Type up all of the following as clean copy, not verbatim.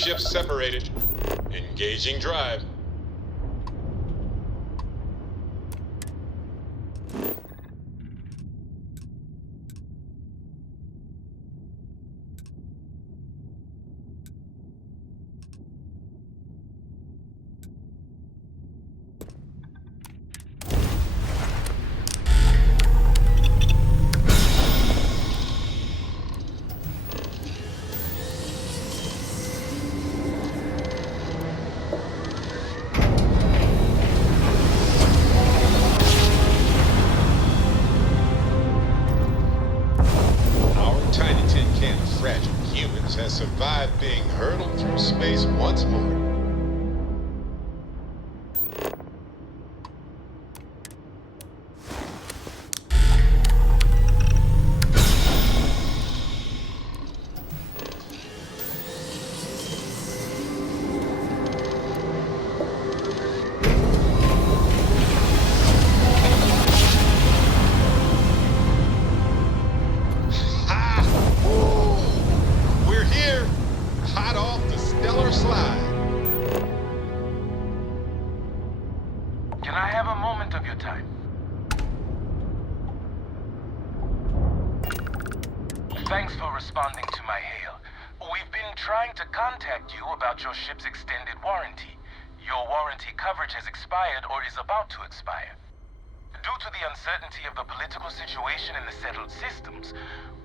ships separated. Engaging drive. Has survived being hurtled through space once more. Thanks for responding to my hail. We've been trying to contact you about your ship's extended warranty. Your warranty coverage has expired or is about to expire. Due to the uncertainty of the political situation in the settled systems,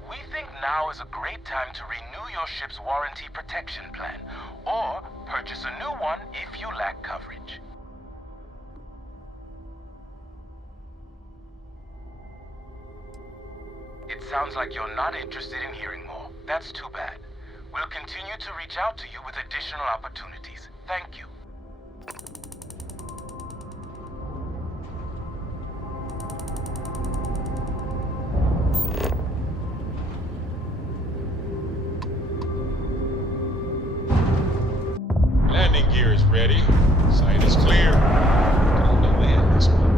we think now is a great time to renew your ship's warranty protection plan, or purchase a new one if you lack coverage. It sounds like you're not interested in hearing more. That's too bad. We'll continue to reach out to you with additional opportunities. Thank you. Landing gear is ready. Site is clear. Time to land this one.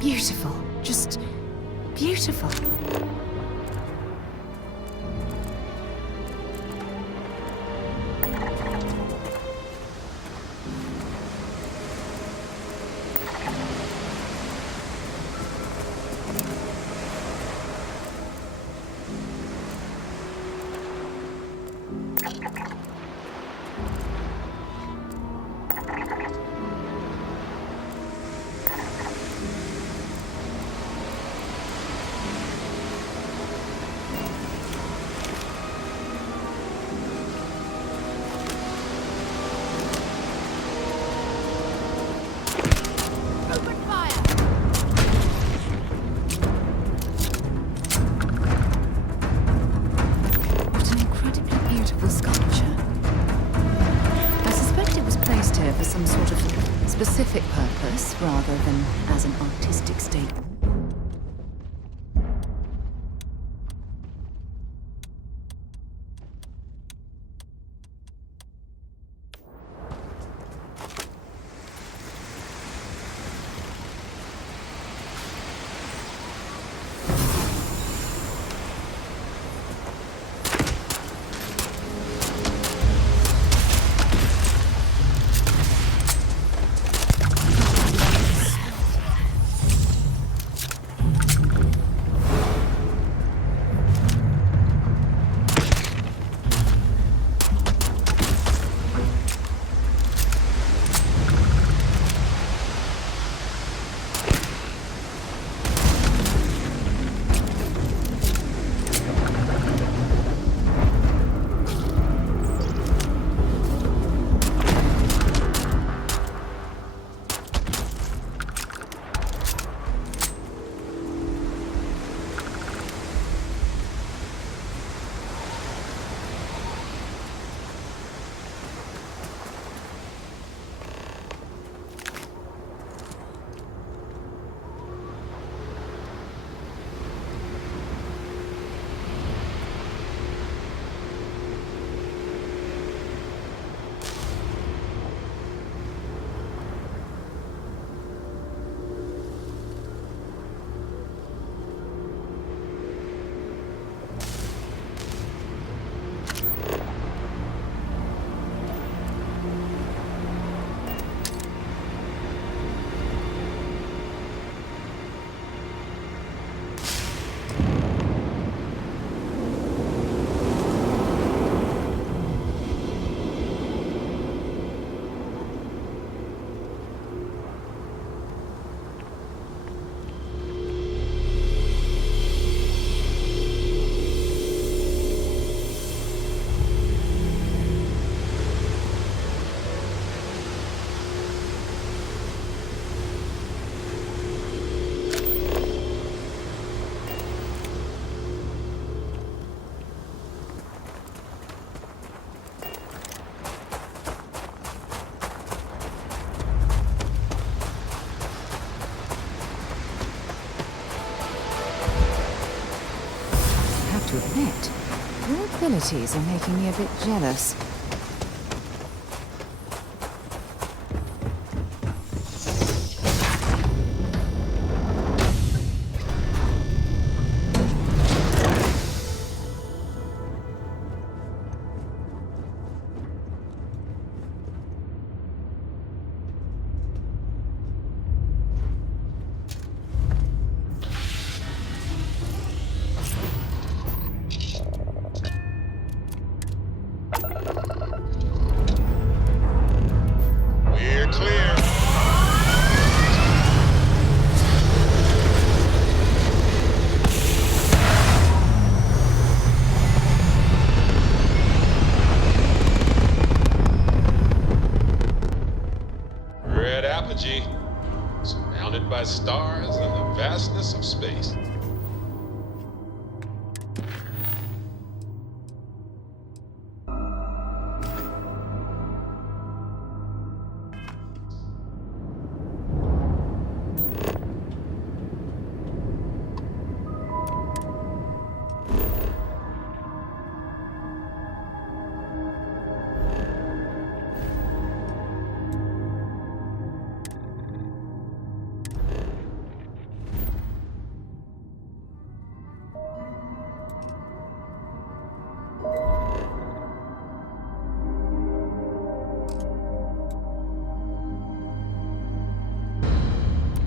Beautiful. Just beautiful. For some sort of specific purpose rather than as an artistic statement. admit, your abilities are making me a bit jealous. We're clear. Red apogee, surrounded by stars and the vastness of space.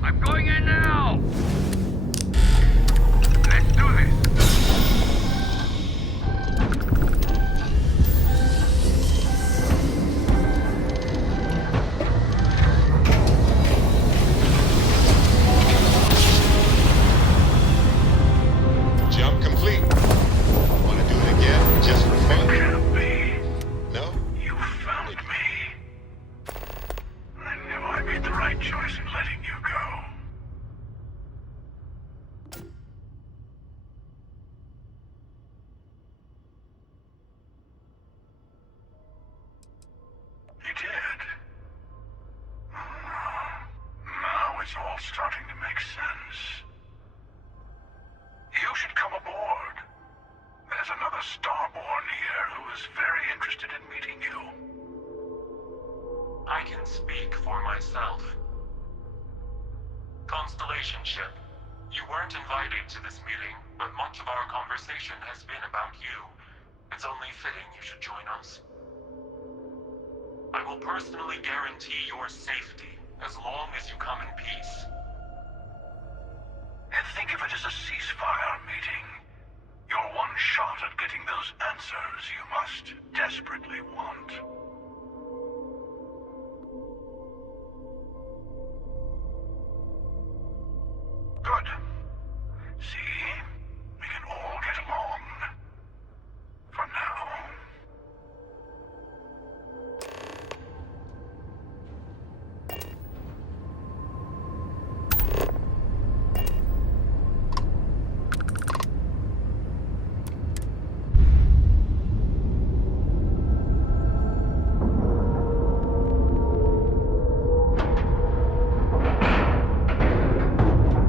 I'm going in now! Let's do this! Jump complete. Want to do it again, just for fun? Can't be. No? You found me. I knew I made the right choice in letting you go. You did. Now it's all starting to make sense. You should come aboard. There's another Starborn here who is very interested in meeting you. I can speak for myself. Constellation ship, you weren't invited to this meeting, but much of our conversation has been about you. It's only fitting you should join us. I will personally guarantee your safety as long as you come in peace. And think of it as a ceasefire meeting. Your one shot at getting those answers you must desperately want. Good. See? We can all get along. For now.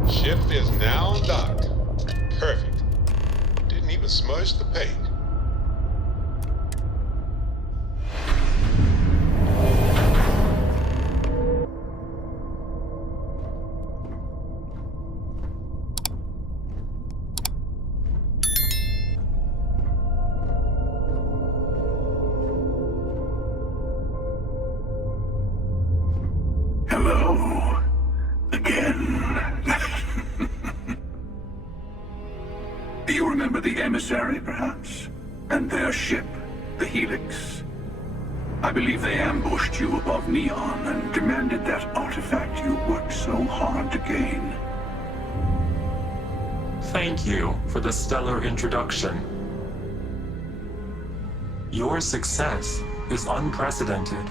Ship is now docked. Perfect. Didn't even smudge the paint. Hello. Again. Do you remember the emissary, perhaps? And their ship, the Helix? I believe they ambushed you above Neon and demanded that artifact you worked so hard to gain. Thank you for the stellar introduction. Your success is unprecedented.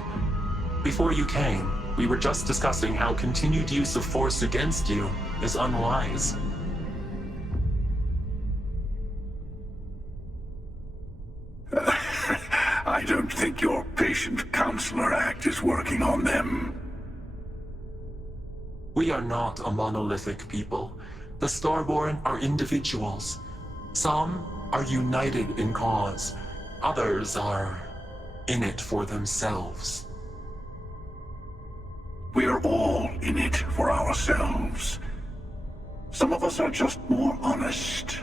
Before you came, we were just discussing how continued use of force against you is unwise. I don't think your patient counselor act is working on them. We are not a monolithic people. The Starborn are individuals. Some are united in cause. Others are in it for themselves. We're all in it for ourselves. Some of us are just more honest.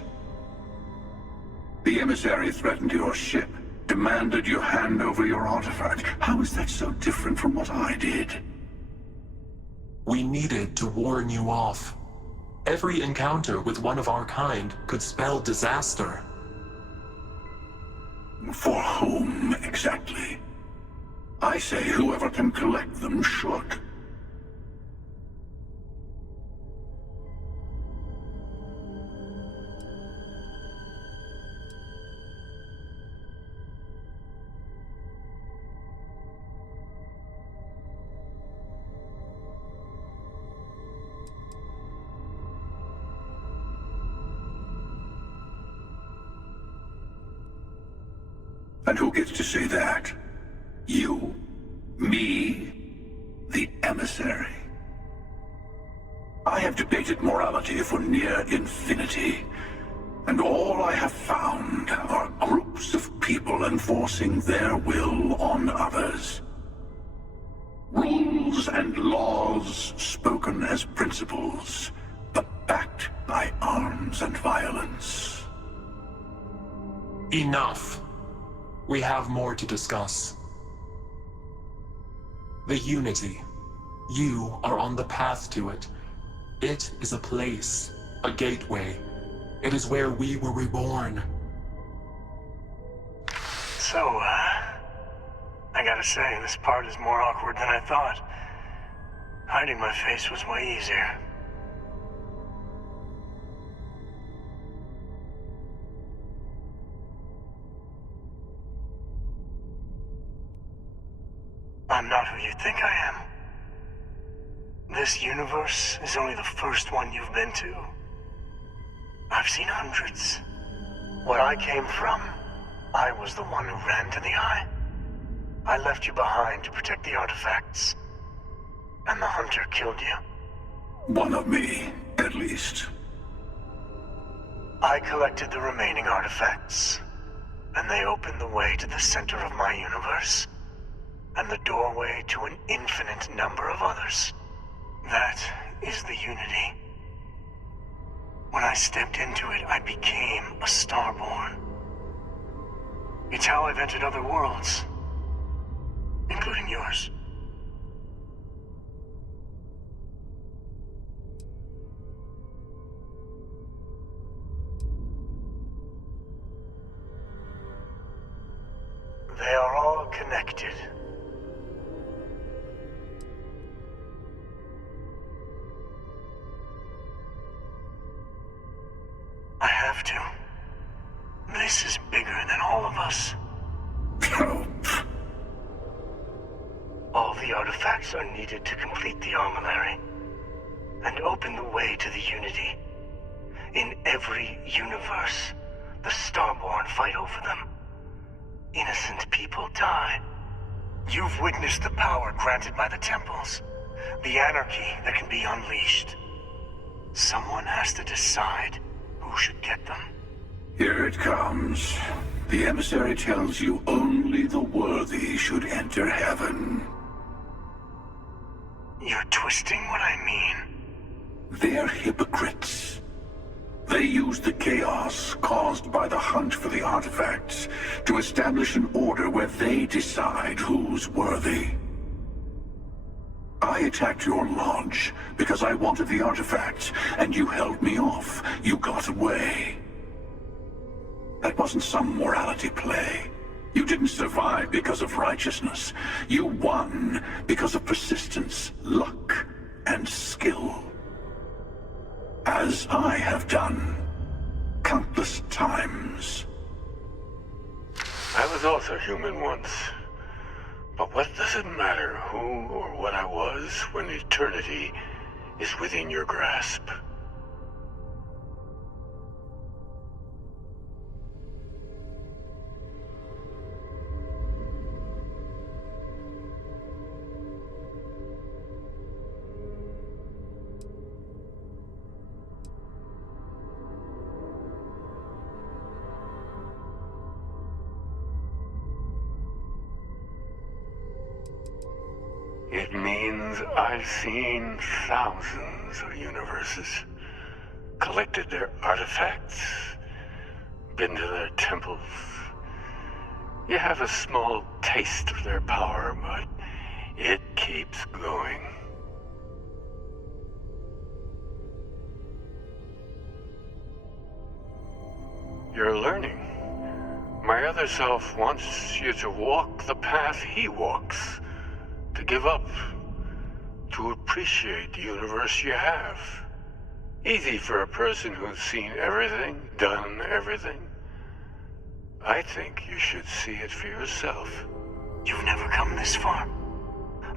The emissary threatened your ship, demanded you hand over your artifact. How is that so different from what I did? We needed to warn you off. Every encounter with one of our kind could spell disaster. For whom, exactly? I say whoever can collect them should. And who gets to say that? You? Me? The emissary? I have debated morality for near infinity, and all I have found are groups of people enforcing their will on others. Rules and laws spoken as principles, but backed by arms and violence. Enough. We have more to discuss. The Unity. You are on the path to it. It is a place, a gateway. It is where we were reborn. So, I gotta say, this part is more awkward than I thought. Hiding my face was way easier. I'm not who you think I am. This universe is only the first one you've been to. I've seen hundreds. Where I came from, I was the one who ran to the eye. I left you behind to protect the artifacts. And the hunter killed you. One of me, at least. I collected the remaining artifacts, and they opened the way to the center of my universe, and the doorway to an infinite number of others. That is the Unity. When I stepped into it, I became a Starborn. It's how I've entered other worlds, including yours. They are all connected. I have to. This is bigger than all of us. All the artifacts are needed to complete the armillary and open the way to the Unity. In every universe, the Starborn fight over them. Innocent people die. You've witnessed the power granted by the temples, the anarchy that can be unleashed. Someone has to decide who should get them. Here it comes. The emissary tells you only the worthy should enter heaven. You're twisting what I mean. They're hypocrites. They use the chaos caused by the hunt for the artifacts to establish an order where they decide who's worthy. I attacked your lodge because I wanted the artifacts, and you held me off. You got away. That wasn't some morality play. You didn't survive because of righteousness. You won because of persistence, luck, and skill. As I have done countless times. I was also human once. But what does it matter who or what I was when eternity is within your grasp? It means I've seen thousands of universes, collected their artifacts, been to their temples. You have a small taste of their power, but it keeps going. You're learning. My other self wants you to walk the path he walks, to give up, to appreciate the universe you have. Easy for a person who's seen everything, done everything. I think you should see it for yourself. You've never come this far.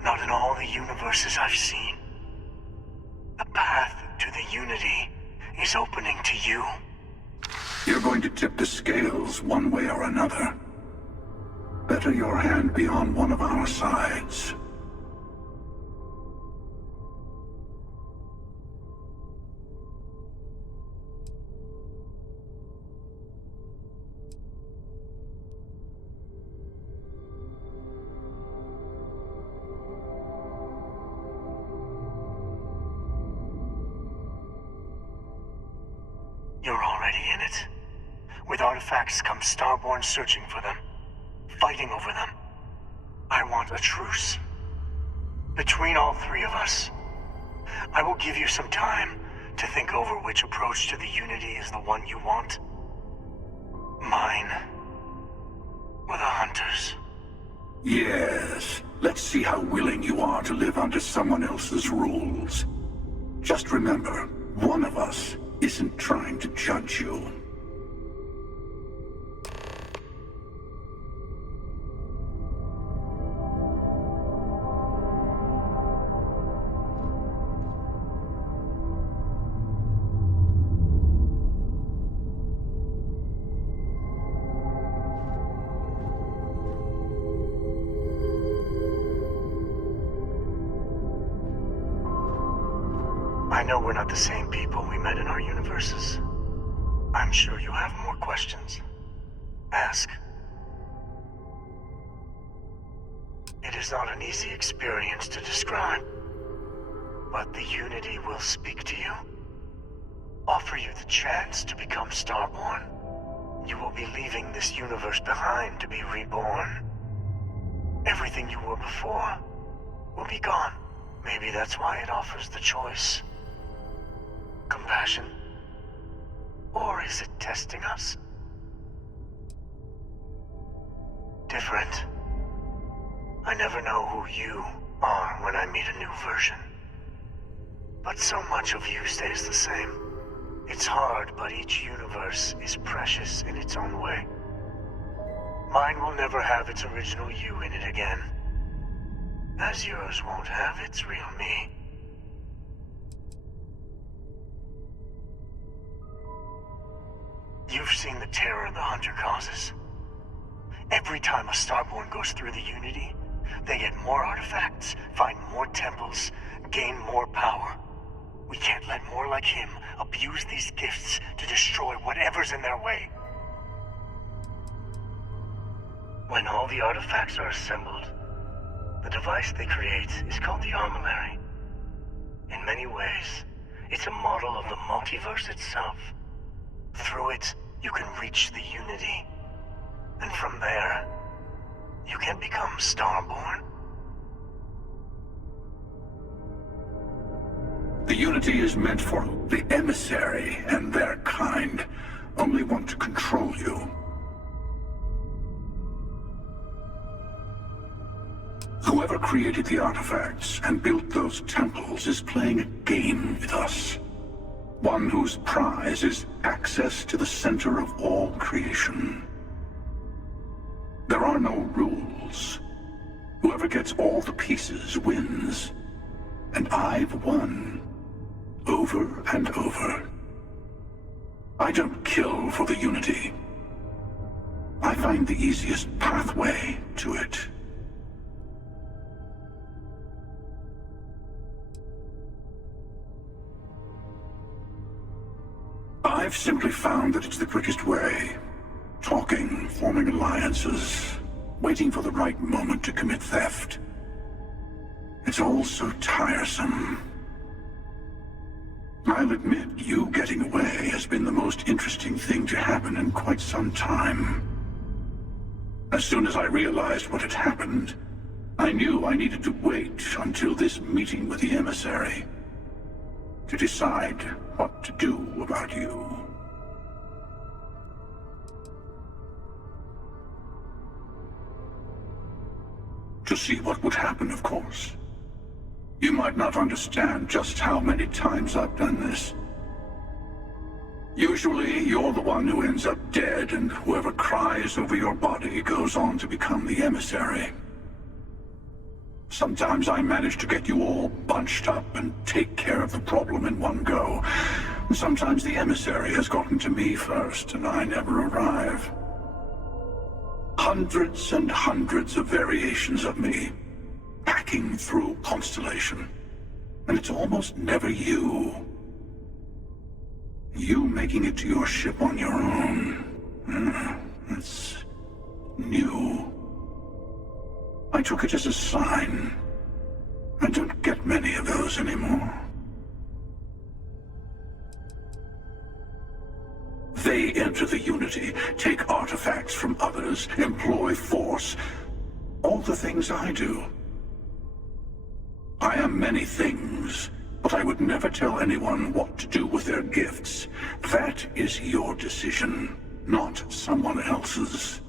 Not in all the universes I've seen. The path to the Unity is opening to you. You're going to tip the scales one way or another. Better your hand be on one of our sides. You're already in it. With artifacts comes Starborn searching for them, fighting over them. I want a truce. Between all three of us. I will give you some time to think over which approach to the Unity is the one you want. Mine, or the Hunters. Yes. Let's see how willing you are to live under someone else's rules. Just remember, one of us isn't trying to judge you. I know we're not the same people we met in our universes. I'm sure you have more questions. Ask. It is not an easy experience to describe, but the Unity will speak to you. Offer you the chance to become Starborn. You will be leaving this universe behind to be reborn. Everything you were before will be gone. Maybe that's why it offers the choice. Compassion? Or is it testing us? Different. I never know who you are when I meet a new version. But so much of you stays the same. It's hard, but each universe is precious in its own way. Mine will never have its original you in it again. As yours won't have its real me. You've seen the terror the Hunter causes. Every time a Starborn goes through the Unity, they get more artifacts, find more temples, gain more power. We can't let more like him abuse these gifts to destroy whatever's in their way. When all the artifacts are assembled, the device they create is called the armillary. In many ways, it's a model of the multiverse itself. Through it, you can reach the Unity. And from there, you can become Starborn. The Unity is meant for the emissary, and their kind only want to control you. Whoever created the artifacts and built those temples is playing a game with us. One whose prize is access to the center of all creation. There are no rules. Whoever gets all the pieces wins. And I've won. Over and over. I don't kill for the Unity. I find the easiest pathway to it. I've simply found that it's the quickest way. Talking, forming alliances, waiting for the right moment to commit theft. It's all so tiresome. I'll admit, you getting away has been the most interesting thing to happen in quite some time. As soon as I realized what had happened, I knew I needed to wait until this meeting with the emissary to decide what to do about you. To see what would happen, of course. You might not understand just how many times I've done this. Usually, you're the one who ends up dead, and whoever cries over your body goes on to become the emissary. Sometimes I manage to get you all bunched up and take care of the problem in one go. Sometimes the emissary has gotten to me first, and I never arrive. Hundreds and hundreds of variations of me, hacking through Constellation. And it's almost never you. You making it to your ship on your own. That's new. I took it as a sign. I don't get many of those anymore. They enter the Unity, take artifacts from others, employ force. All the things I do. I am many things, but I would never tell anyone what to do with their gifts. That is your decision, not someone else's.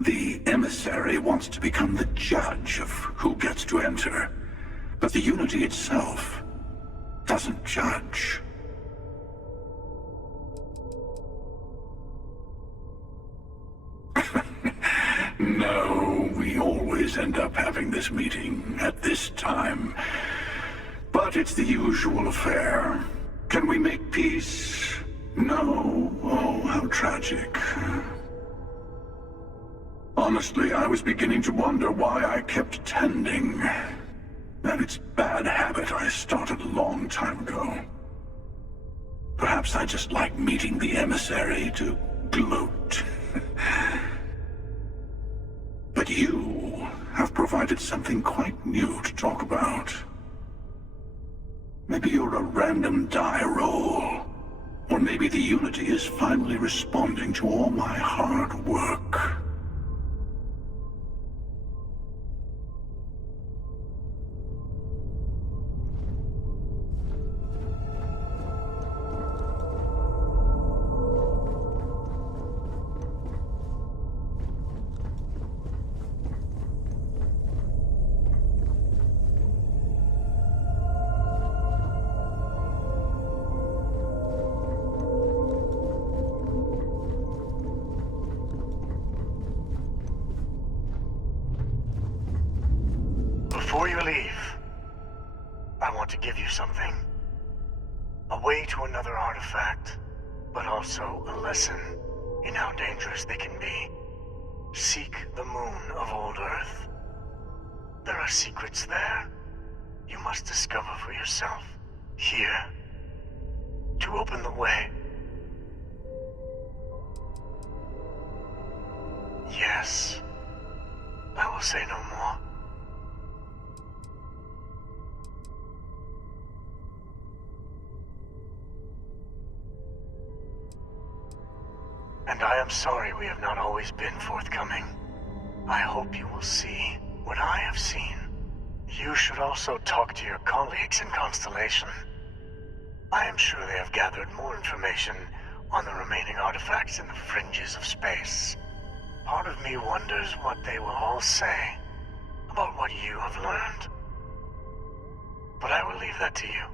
The emissary wants to become the judge of who gets to enter, but the Unity itself doesn't judge. No, we always end up having this meeting at this time. But it's the usual affair. Can we make peace? No. Oh, how tragic. Honestly, I was beginning to wonder why I kept attending. And it's bad habit I started a long time ago. Perhaps I just like meeting the emissary to gloat. But you have provided something quite new to talk about. Maybe you're a random die roll. Or maybe the Unity is finally responding to all my hard work. Before you leave, I want to give you something. A way to another artifact, but also a lesson in how dangerous they can be. Seek the moon of old Earth. There are secrets there you must discover for yourself. Here, to open the way. Yes, I will say no more. And I am sorry we have not always been forthcoming. I hope you will see what I have seen. You should also talk to your colleagues in Constellation. I am sure they have gathered more information on the remaining artifacts in the fringes of space. Part of me wonders what they will all say about what you have learned. But I will leave that to you.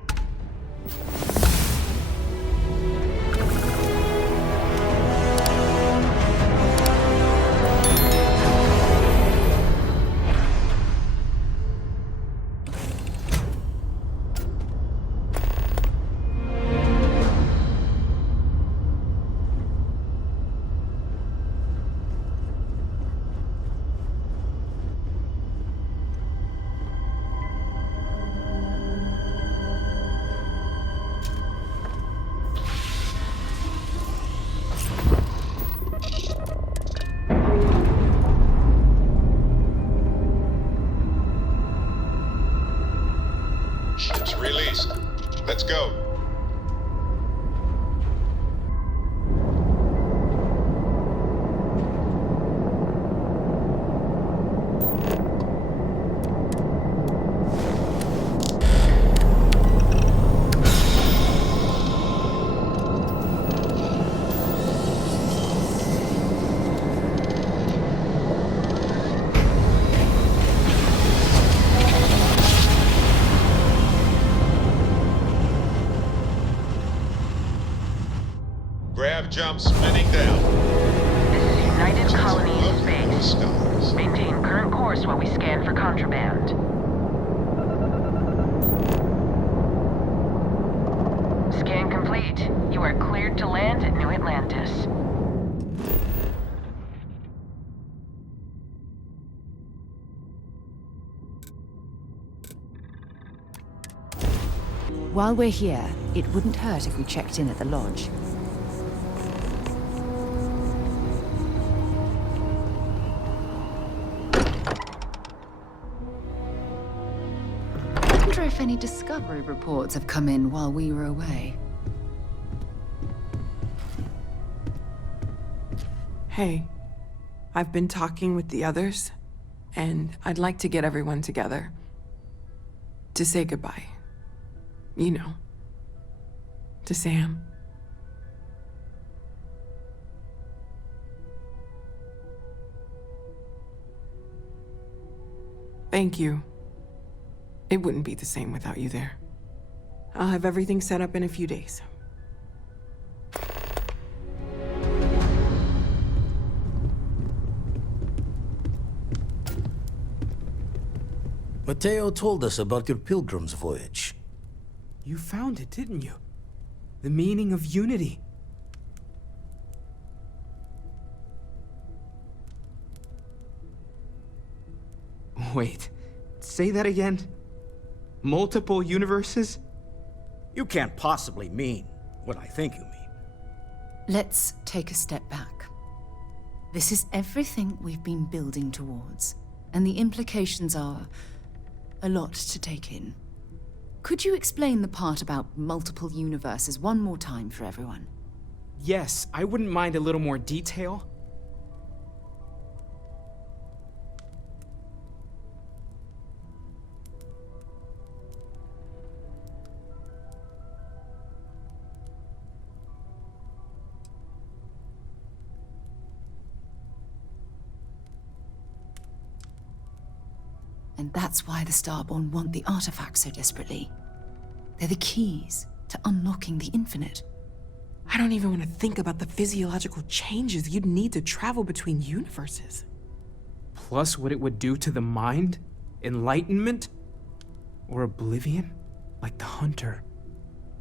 Ship's released. Let's go. Grav jump spinning down. This is United Colony in Look, space. stars. Maintain current course while we scan for contraband. Scan complete. You are cleared to land at New Atlantis. While we're here, it wouldn't hurt if we checked in at the lodge. I wonder if any discovery reports have come in while we were away. Hey, I've been talking with the others, and I'd like to get everyone together to say goodbye. You know, to Sam. Thank you. It wouldn't be the same without you there. I'll have everything set up in a few days. Mateo told us about your pilgrim's voyage. You found it, didn't you? The meaning of unity. Wait, say that again? Multiple universes? You can't possibly mean what I think you mean. Let's take a step back. This is everything we've been building towards, and the implications are a lot to take in. Could you explain the part about multiple universes one more time for everyone? Yes, I wouldn't mind a little more detail. And that's why the Starborn want the artifacts so desperately. They're the keys to unlocking the infinite. I don't even want to think about the physiological changes you'd need to travel between universes. Plus what it would do to the mind? Enlightenment? Or oblivion? Like the Hunter.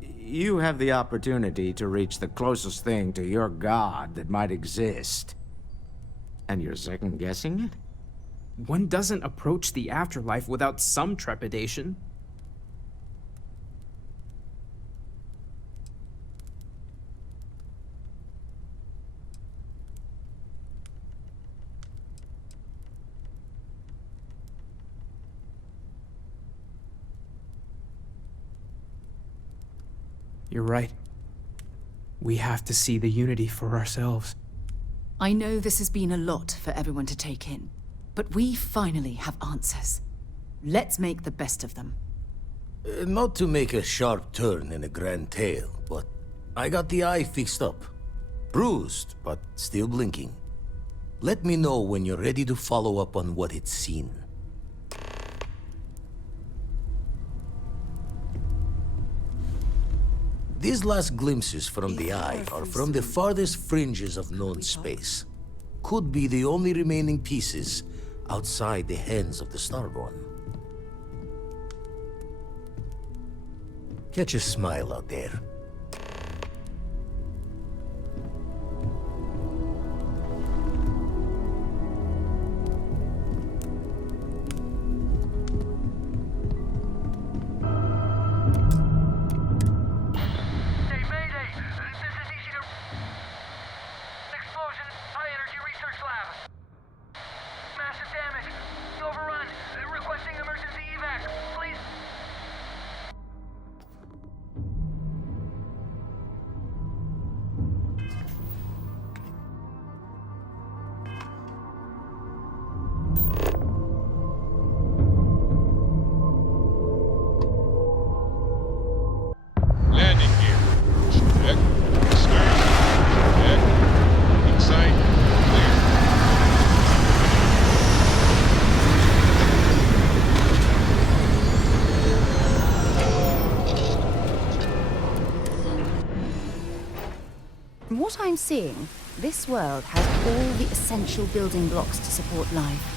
You have the opportunity to reach the closest thing to your god that might exist. And you're second-guessing it? One doesn't approach the afterlife without some trepidation. You're right. We have to see the unity for ourselves. I know this has been a lot for everyone to take in, but we finally have answers. Let's make the best of them. Not to make a sharp turn in a grand tale, but I got the eye fixed up. Bruised, but still blinking. Let me know when you're ready to follow up on what it's seen. These last glimpses from the eye are from the farthest fringes of known space. Could be the only remaining pieces outside the hands of the Starborn. Catch a smile out there. what I'm seeing, this world has all the essential building blocks to support life.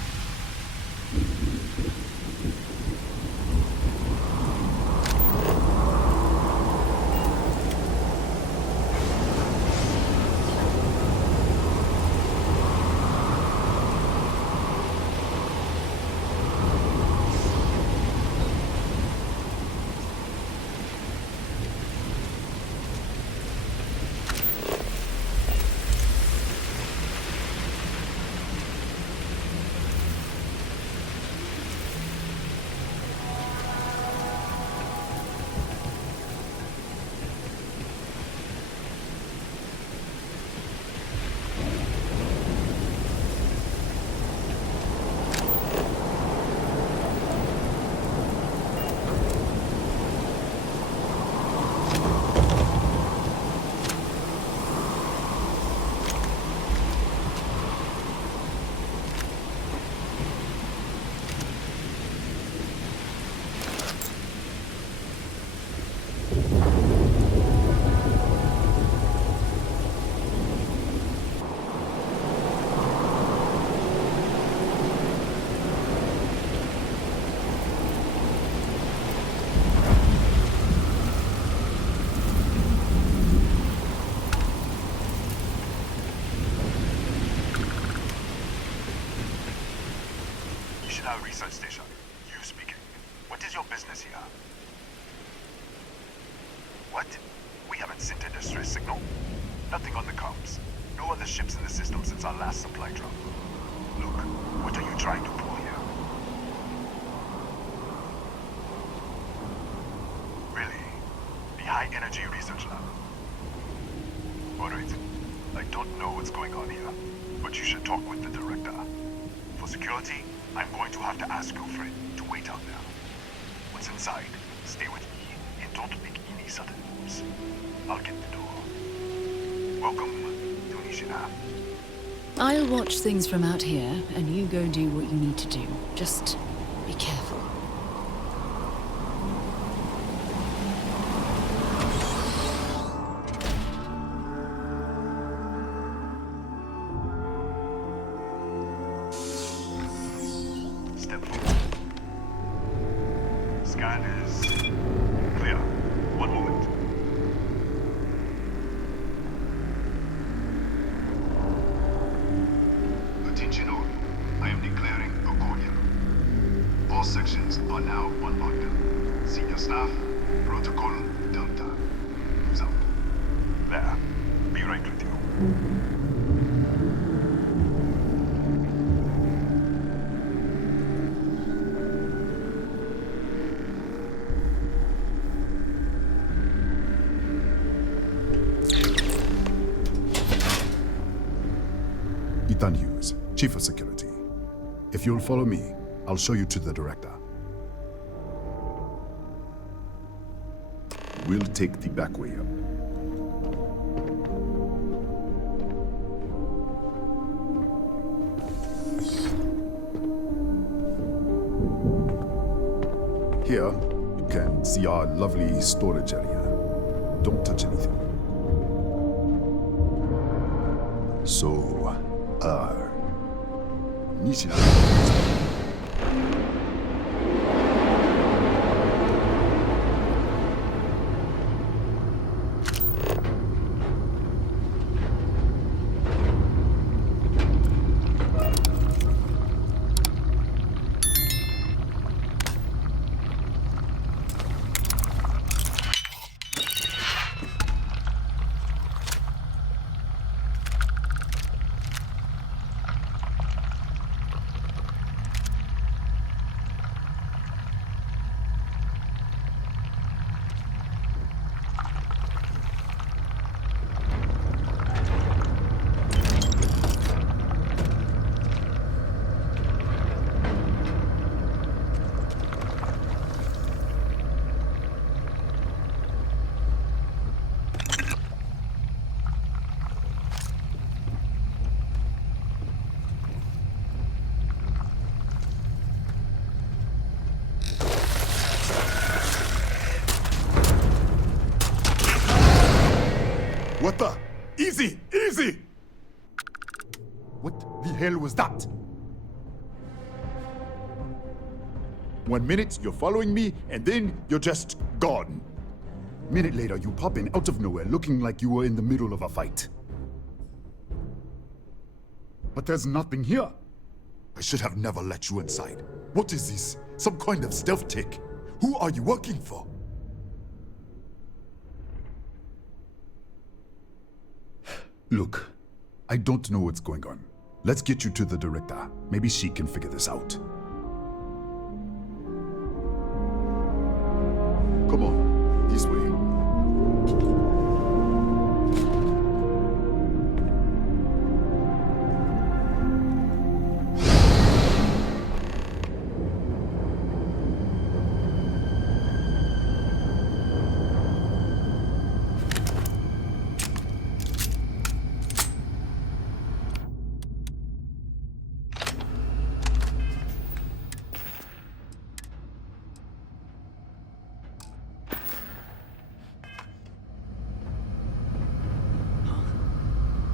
Research station. You speaking. What is your business here? What? We haven't sent a distress signal. Nothing on the comms. No other ships in the system since our last supply drop. Look, what are you trying to pull here? Really? The High Energy Research Lab? Alright. I don't know what's going on here, but you should talk with the director. For security, I'm going to have to ask your friend to wait out there. Once inside, stay with me and don't make any sudden moves. I'll get the door. Welcome to Nishina. I'll watch things from out here, and you go do what you need to do. Just be careful. Ethan Hughes, Chief of Security. If you'll follow me, I'll show you to the director. We'll take the back way up. Here, you can see our lovely storage area. Don't touch anything. So, Nishina. What the? Easy! Easy! What the hell was that? 1 minute, you're following me, and then you're just gone. Minute later, you pop in out of nowhere looking like you were in the middle of a fight. But there's nothing here. I should have never let you inside. What is this? Some kind of stealth tick? Who are you working for? Look, I don't know what's going on. Let's get you to the director. Maybe she can figure this out. Come on, this way.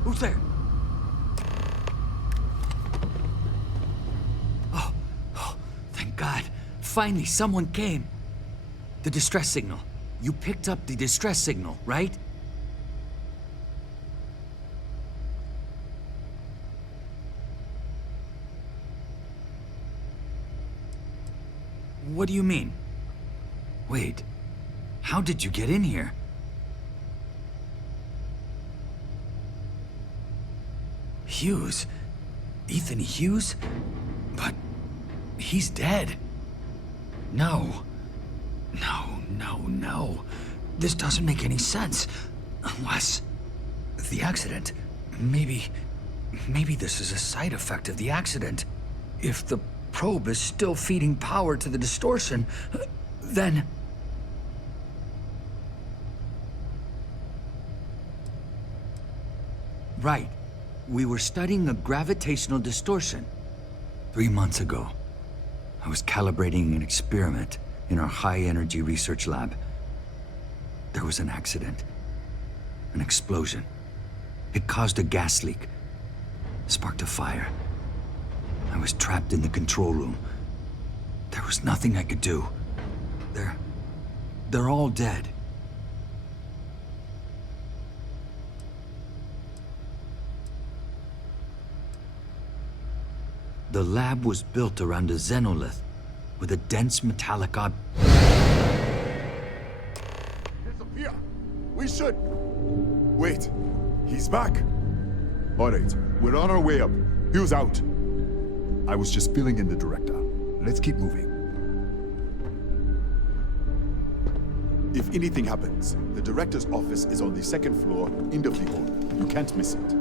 Who's there? Oh, thank God. Finally, someone came. The distress signal. You picked up the distress signal, right? What do you mean? Wait, how did you get in here? Hughes? Ethan Hughes? But he's dead. No. No. This doesn't make any sense. Unless the accident. Maybe this is a side effect of the accident. If the probe is still feeding power to the distortion, then... Right. We were studying a gravitational distortion. 3 months ago, I was calibrating an experiment in our high-energy research lab. There was an accident. An explosion. It caused a gas leak. Sparked a fire. I was trapped in the control room. There was nothing I could do. They're all dead. The lab was built around a xenolith with a dense metallic Disappear! We should... Wait, he's back. All right, we're on our way up. Hughes out. I was just filling in the director. Let's keep moving. If anything happens, the director's office is on the second floor, end of the hall. You can't miss it.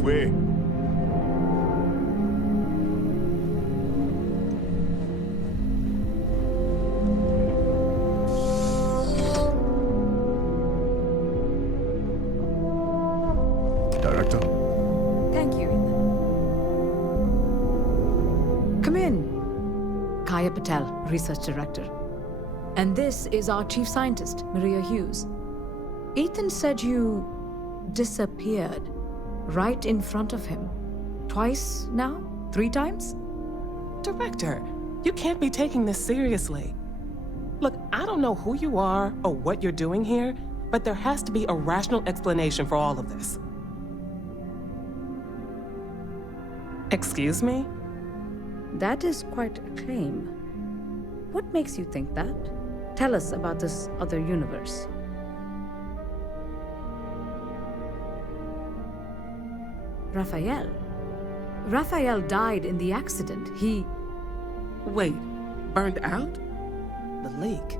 This way. Director? Thank you, Ethan. Come in. Kaya Patel, Research Director. And this is our Chief Scientist, Maria Hughes. Ethan said you disappeared right in front of him. Twice now? 3 times? Director, you can't be taking this seriously. Look, I don't know who you are or what you're doing here, but there has to be a rational explanation for all of this. Excuse me? That is quite a claim. What makes you think that? Tell us about this other universe. Raphael. Raphael died in the accident. He... Wait, burned out? The leak.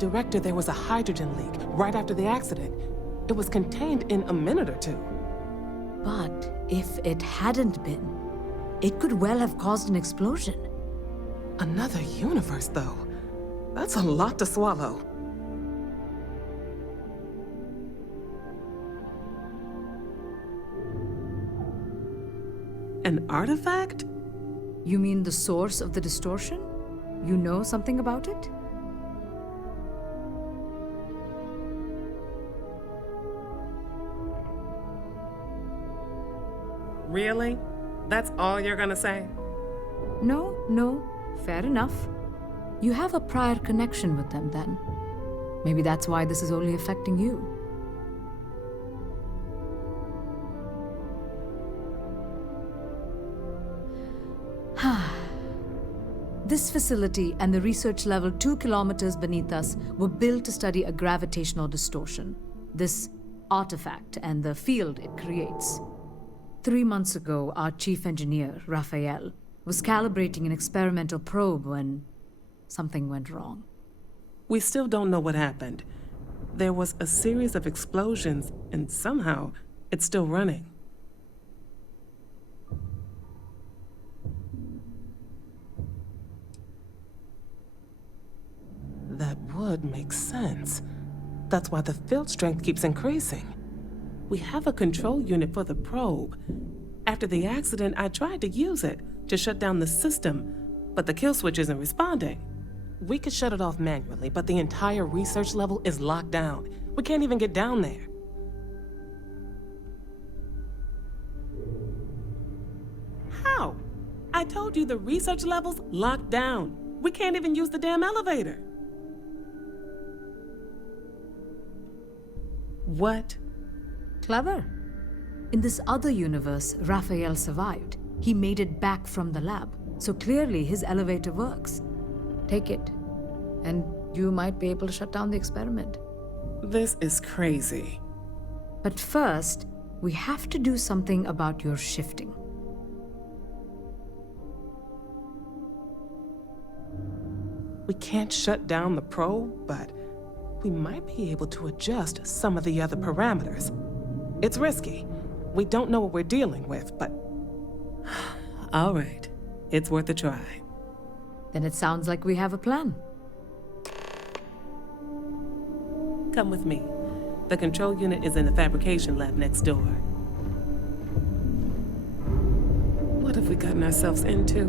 Director, there was a hydrogen leak right after the accident. It was contained in a minute or 2. But if it hadn't been, it could well have caused an explosion. Another universe, though. That's a lot to swallow. An artifact? You mean the source of the distortion? You know something about it? Really? That's all you're gonna say? No, fair enough. You have a prior connection with them then. Maybe that's why this is only affecting you. This facility and the research level 2 kilometers beneath us were built to study a gravitational distortion, this artifact and the field it creates. 3 months ago, our chief engineer, Raphael, was calibrating an experimental probe when something went wrong. We still don't know what happened. There was a series of explosions, and somehow it's still running. That would make sense. That's why the field strength keeps increasing. We have a control unit for the probe. After the accident, I tried to use it to shut down the system, but the kill switch isn't responding. We could shut it off manually, but the entire research level is locked down. We can't even get down there. How? I told you the research level's locked down. We can't even use the damn elevator. What? Clever. In this other universe, Raphael survived. He made it back from the lab, so clearly his elevator works. Take it, and you might be able to shut down the experiment. This is crazy. But first, we have to do something about your shifting. We can't shut down the probe, but we might be able to adjust some of the other parameters. It's risky. We don't know what we're dealing with, but... All right. It's worth a try. Then it sounds like we have a plan. Come with me. The control unit is in the fabrication lab next door. What have we gotten ourselves into?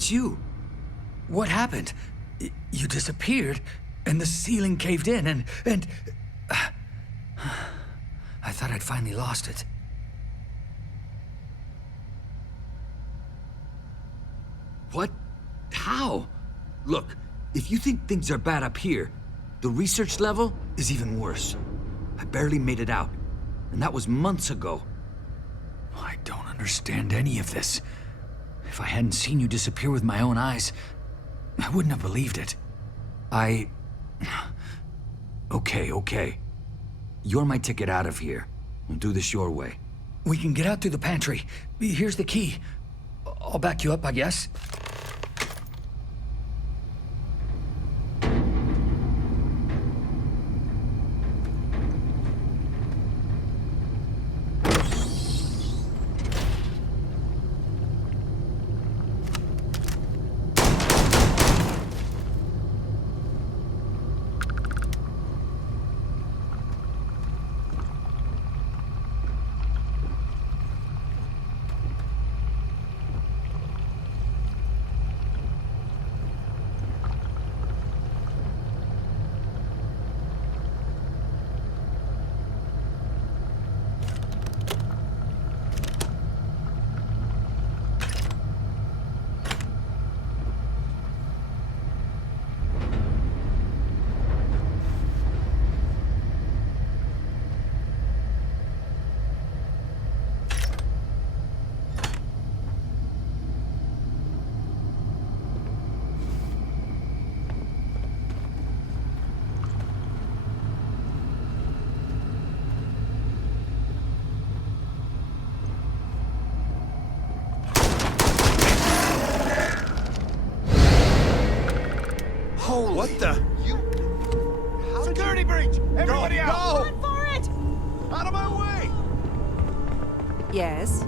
it's you. What happened? You disappeared, and the ceiling caved in, and... I thought I'd finally lost it. What? How? Look, if you think things are bad up here, the research level is even worse. I barely made it out, and that was months ago. I don't understand any of this. If I hadn't seen you disappear with my own eyes, I wouldn't have believed it. Okay. You're my ticket out of here. We'll do this your way. We can get out through the pantry. Here's the key. I'll back you up, I guess. Holy... What the... Security breach! Everybody out! Run for it! Out of my way! Yes?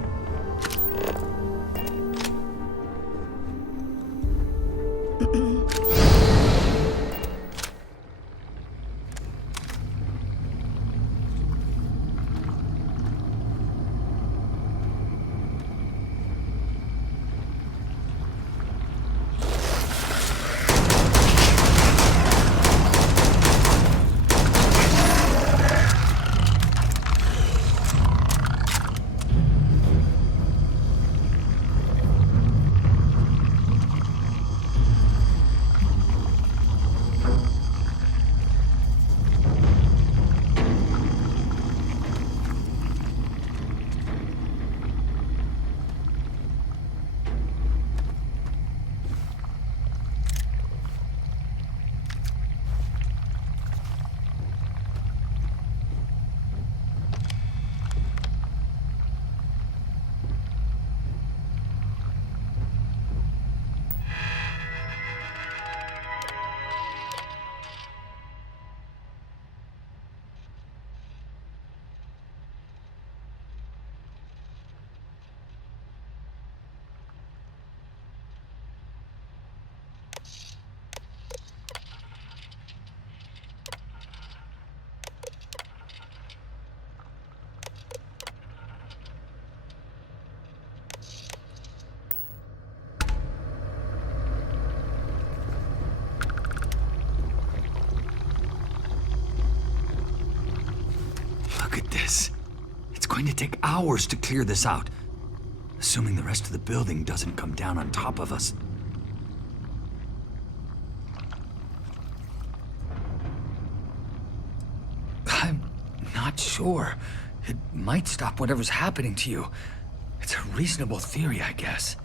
Look at this. It's going to take hours to clear this out. Assuming the rest of the building doesn't come down on top of us. I'm not sure. It might stop whatever's happening to you. It's a reasonable theory, I guess.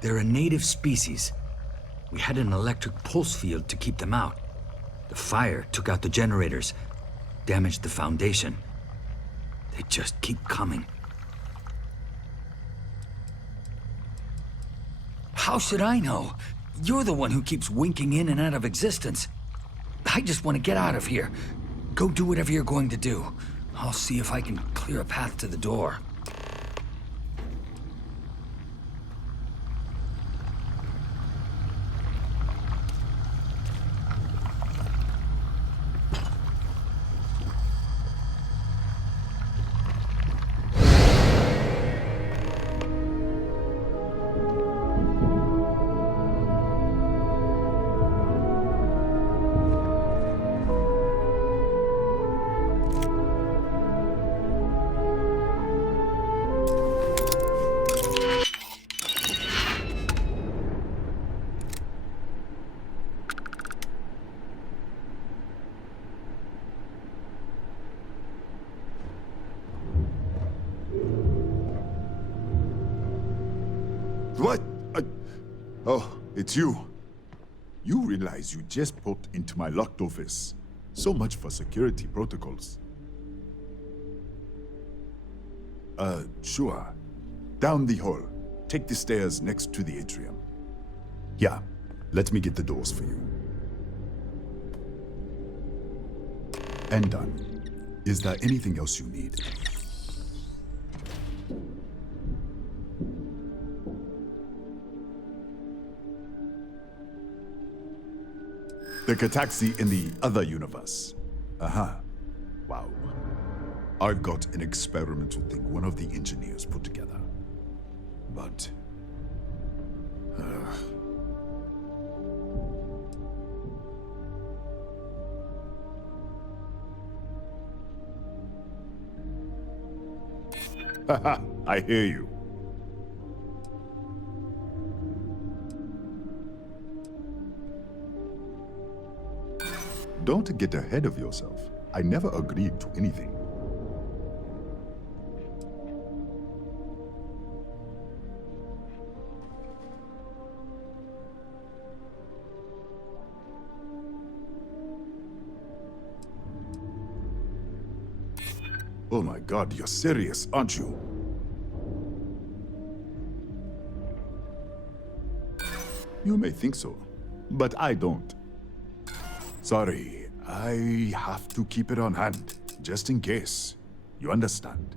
They're a native species. We had an electric pulse field to keep them out. The fire took out the generators, damaged the foundation. They just keep coming. How should I know? You're the one who keeps winking in and out of existence. I just want to get out of here. Go do whatever you're going to do. I'll see if I can clear a path to the door. What? Oh, it's you. You realize you just popped into my locked office. So much for security protocols. Sure. Down the hall. Take the stairs next to the atrium. Yeah, let me get the doors for you. And done. Is there anything else you need? The Cataxi in the other universe. Aha. Wow. I've got an experimental thing one of the engineers put together. But... Haha, I hear you. Don't get ahead of yourself. I never agreed to anything. Oh my God, you're serious, aren't you? You may think so, but I don't. Sorry, I have to keep it on hand, just in case. You understand?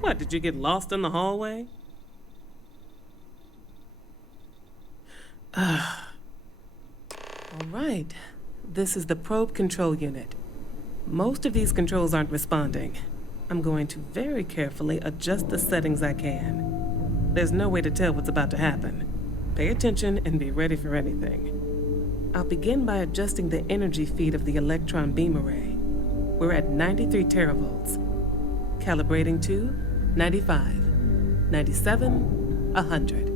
What, did you get lost in the hallway? All right. This is the probe control unit. Most of these controls aren't responding. I'm going to very carefully adjust the settings I can. There's no way to tell what's about to happen. Pay attention and be ready for anything. I'll begin by adjusting the energy feed of the electron beam array. We're at 93 teravolts. Calibrating to 95, 97, 100.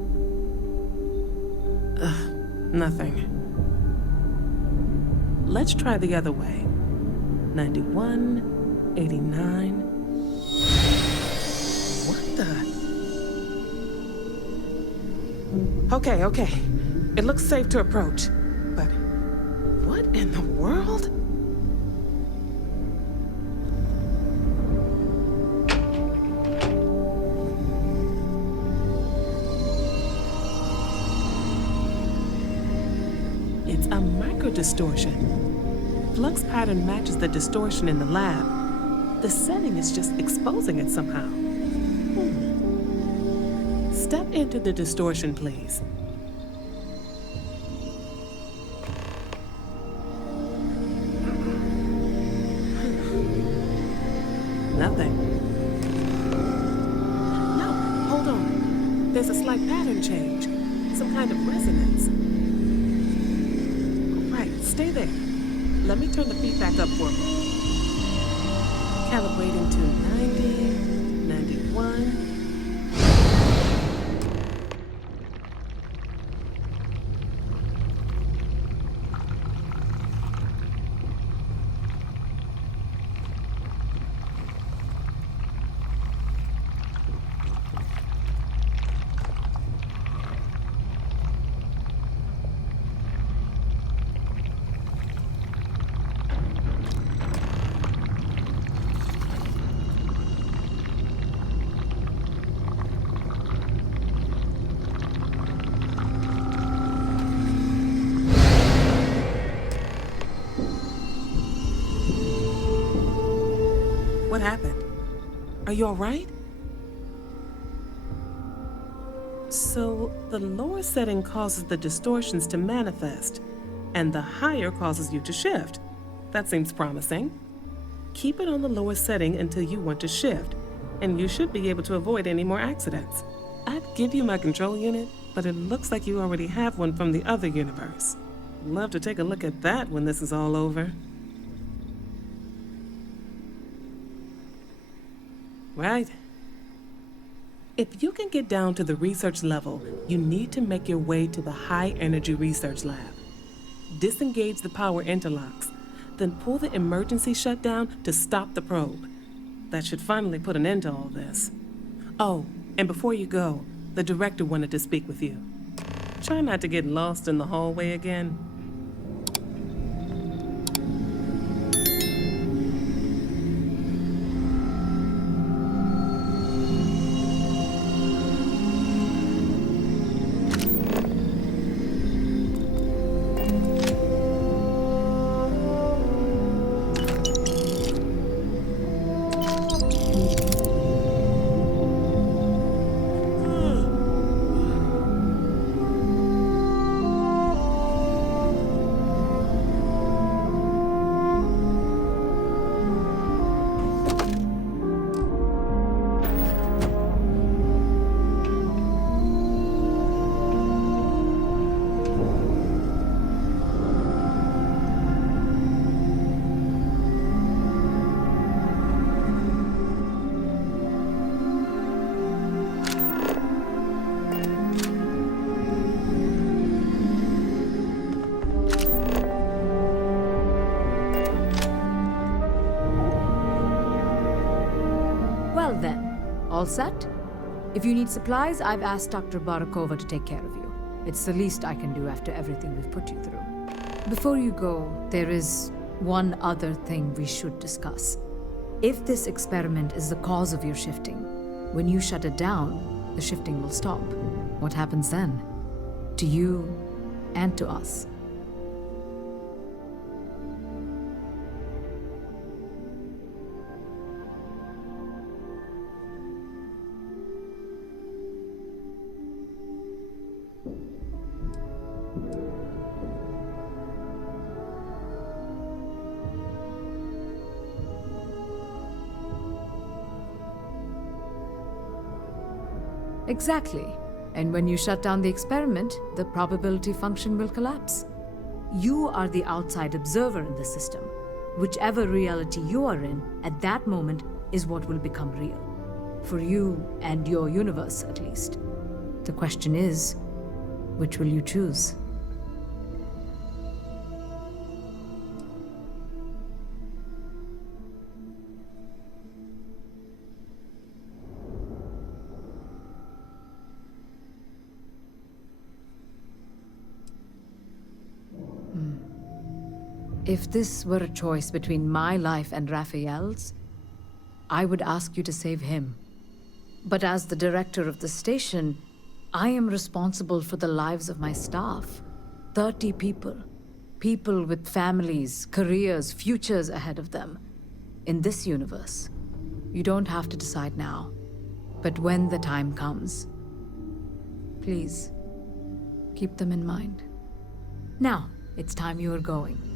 Nothing. Let's try the other way. 91, 89. What the? Okay. It looks safe to approach. But what in the world? It's a micro-distortion. Flux pattern matches the distortion in the lab. The setting is just exposing it somehow. Step into the distortion, please. Nothing. No, hold on. There's a slight pattern change. Some kind of resonance. Right, stay there. Let me turn the feedback up for me. Calibrating to 90, 91. What happened? Are you all right? So, the lower setting causes the distortions to manifest, and the higher causes you to shift. That seems promising. Keep it on the lower setting until you want to shift, and you should be able to avoid any more accidents. I'd give you my control unit, but it looks like you already have one from the other universe. Love to take a look at that when this is all over. Right. If you can get down to the research level, you need to make your way to the high-energy research lab. Disengage the power interlocks, then pull the emergency shutdown to stop the probe. That should finally put an end to all this. Oh, and before you go, the director wanted to speak with you. Try not to get lost in the hallway again. Well then, all set? If you need supplies, I've asked Dr. Barakova to take care of you. It's the least I can do after everything we've put you through. Before you go, there is one other thing we should discuss. If this experiment is the cause of your shifting, when you shut it down, the shifting will stop. What happens then? To you and to us. Exactly. And when you shut down the experiment, the probability function will collapse. You are the outside observer in the system. Whichever reality you are in at that moment is what will become real. For you and your universe, at least. The question is, which will you choose? If this were a choice between my life and Raphael's, I would ask you to save him. But as the director of the station, I am responsible for the lives of my staff. 30 people. People with families, careers, futures ahead of them. In this universe, you don't have to decide now. But when the time comes, please, keep them in mind. Now, it's time you are going.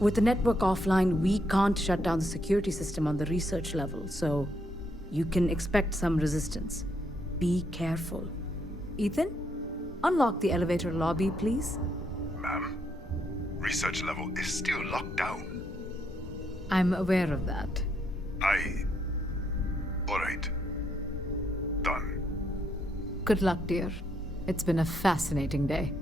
With the network offline, we can't shut down the security system on the research level, so you can expect some resistance. Be careful. Ethan, unlock the elevator lobby, please. Ma'am, research level is still locked down. I'm aware of that. Alright. Done. Good luck, dear. It's been a fascinating day.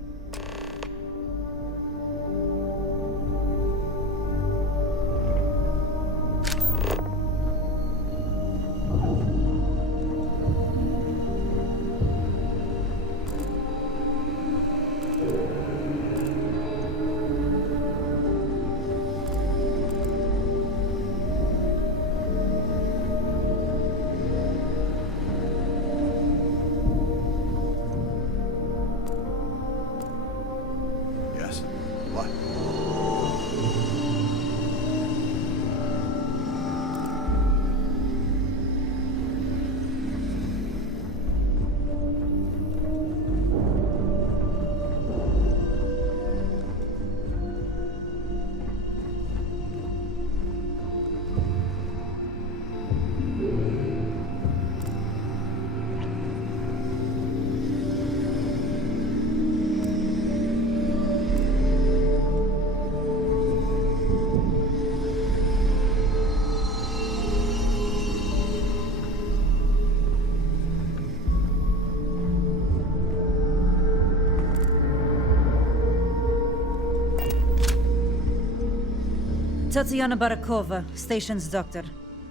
Tatiana Barakova, station's doctor.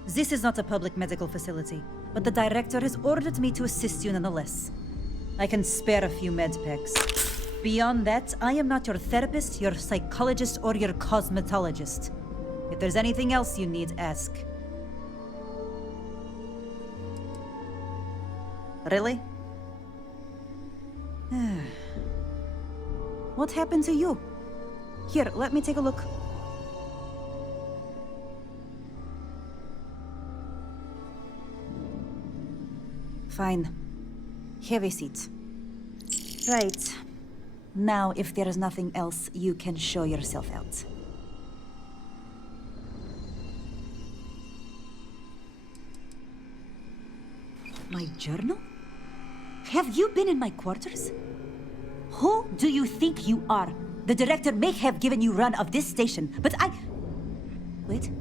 This is not a public medical facility, but the director has ordered me to assist you nonetheless. I can spare a few med packs. Beyond that, I am not your therapist, your psychologist, or your cosmetologist. If there's anything else you need, ask. Really? What happened to you? Here, let me take a look. Fine. Have a seat. Right. Now, if there is nothing else, you can show yourself out. My journal? Have you been in my quarters? Who do you think you are? The director may have given you run of this station, but I... Wait.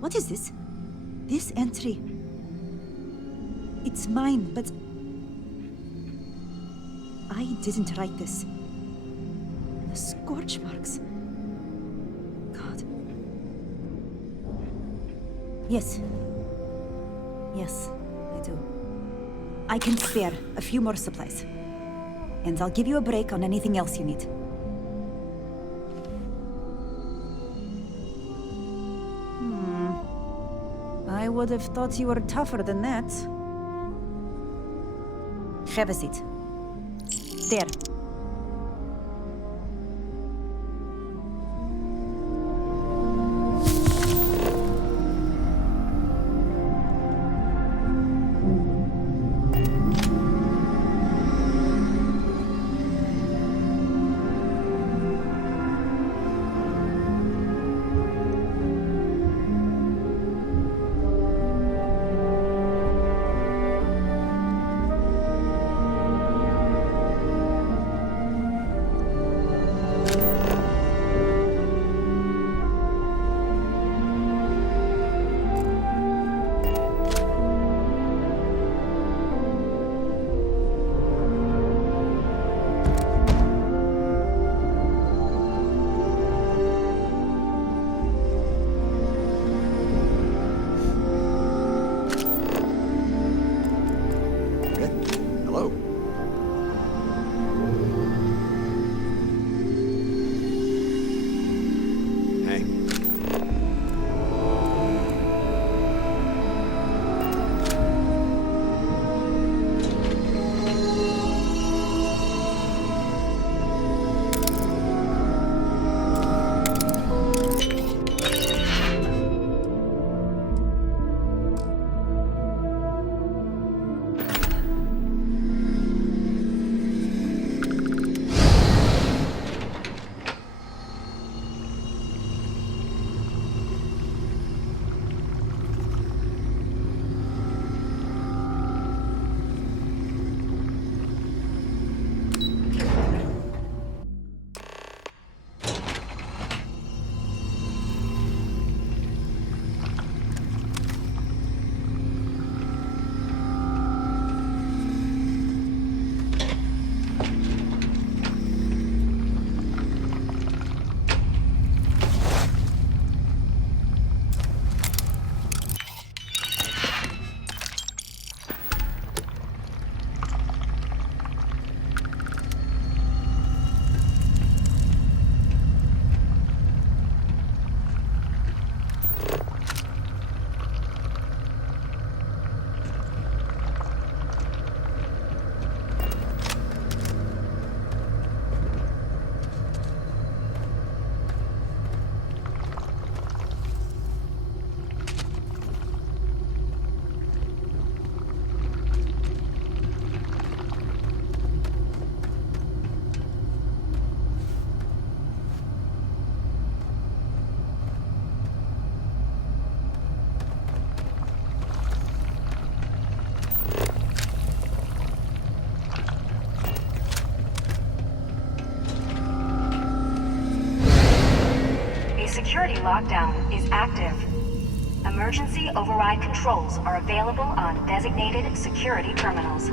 What is this? This entry... It's mine, but... I didn't write this. And the scorch marks... God. Yes. Yes, I do. I can spare a few more supplies. And I'll give you a break on anything else you need. I would have thought you were tougher than that. Have a seat. There. security lockdown is active. Emergency override controls are available on designated security terminals.